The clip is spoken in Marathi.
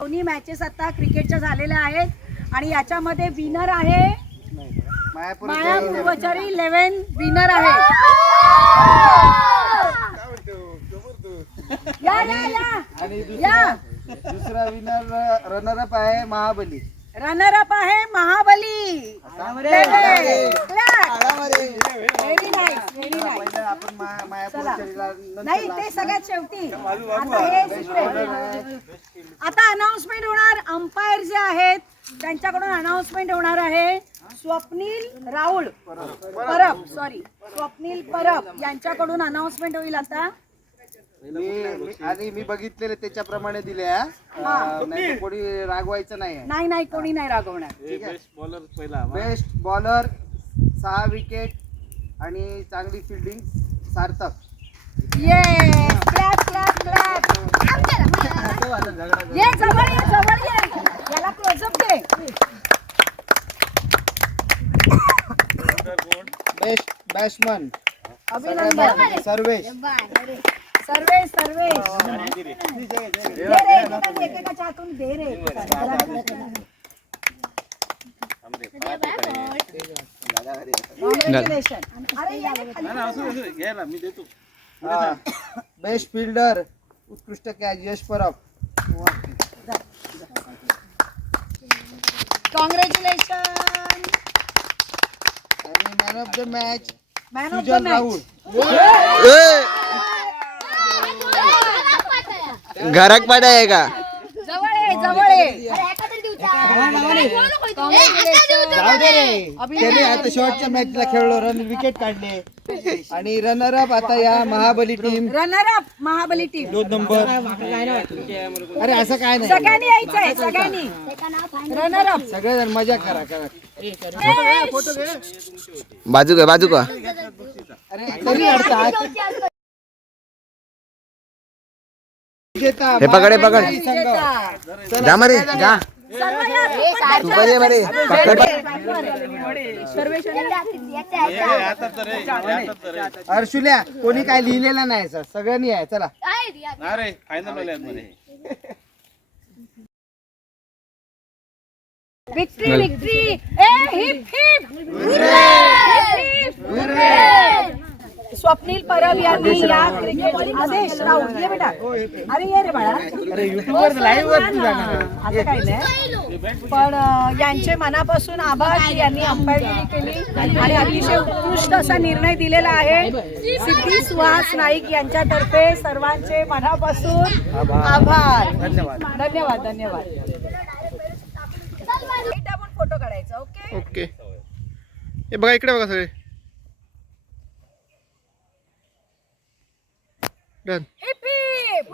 दोन्ही मॅचेस आता क्रिकेटच्या झालेल्या आहेत आणि याच्यामध्ये विनर आहे माया पूर्वचारी 11 विनर आहे. या या या या. दुसरा विनर रनर अप आहे महाबली. रनर अप आहे Mahabali. Very nice very nice. नाही ते सगळ्यात शेवटी. आता अनाउन्समेंट होणार. अंपायर जे आहेत त्यांच्याकडून अनाउन्समेंट होणार आहे. स्वप्नील राहुल परब स्वप्नील परब यांच्याकडून अनाउन्समेंट होईल आता. मी बघितलेले त्याच्याप्रमाणे दिले. कोणी रागवायचं नाही. नाही कोणी नाही रागवणार. बेस्ट बॉलर 6 विकेट आणि चांगली fielding Sarthak. Yes clap clap clap. ये जवळ ये याला क्लोजअप दे. बेस्ट बॅट्समन अभिनंदन. सर्वेश. सर्वेश एकेकाच्या हातून दे रे. कॉंग्रॅच्युलेशन. बेस्ट फिल्डर उत्कृष्ट कॅच यश परब. कॉंग्रॅच्युलेशन. आणि man of the match man of the Sujal match. Rahul. घरात पाडा आहे का? जवळ ये. त्याने आता शेवटच्या मॅचला खेळलो. रन विकेट काढले आणि रनर अप आता या महाबली टीम. रनर अप महाबली टीम 2 नंबर. अरे असं काय नाही. सगळ्यांनी यायचंय सगळ्यांनी. रनर अप सगळेजण मजा करा. बाजू का अरे तरी अडचण. हे पकड जा मरे जा. तू पण ये मरे. अर्शुल्या कोणी काय लिहिलेलं नाही सर. सगळ्यांनी आहे. चला victory victory. Heap heap. Swapnil Parab यांनी या क्रिकेट आदेश राहुल ये बेटा. अरे ये रे बाळा. असं काही नाही पण यांचे मनापासून आभार की यांनी अंपायरगिरी केली आणि अतिशय उत्कृष्ट असा निर्णय दिलेला आहे. सिद्धी सुहास नाईक यांच्यातर्फे सर्वांचे मनापासून आभार. धन्यवाद धन्यवाद. आपण फोटो काढायचा. Okay okay. हे बघा इकडे बघा सगळे. डन. Heap heap.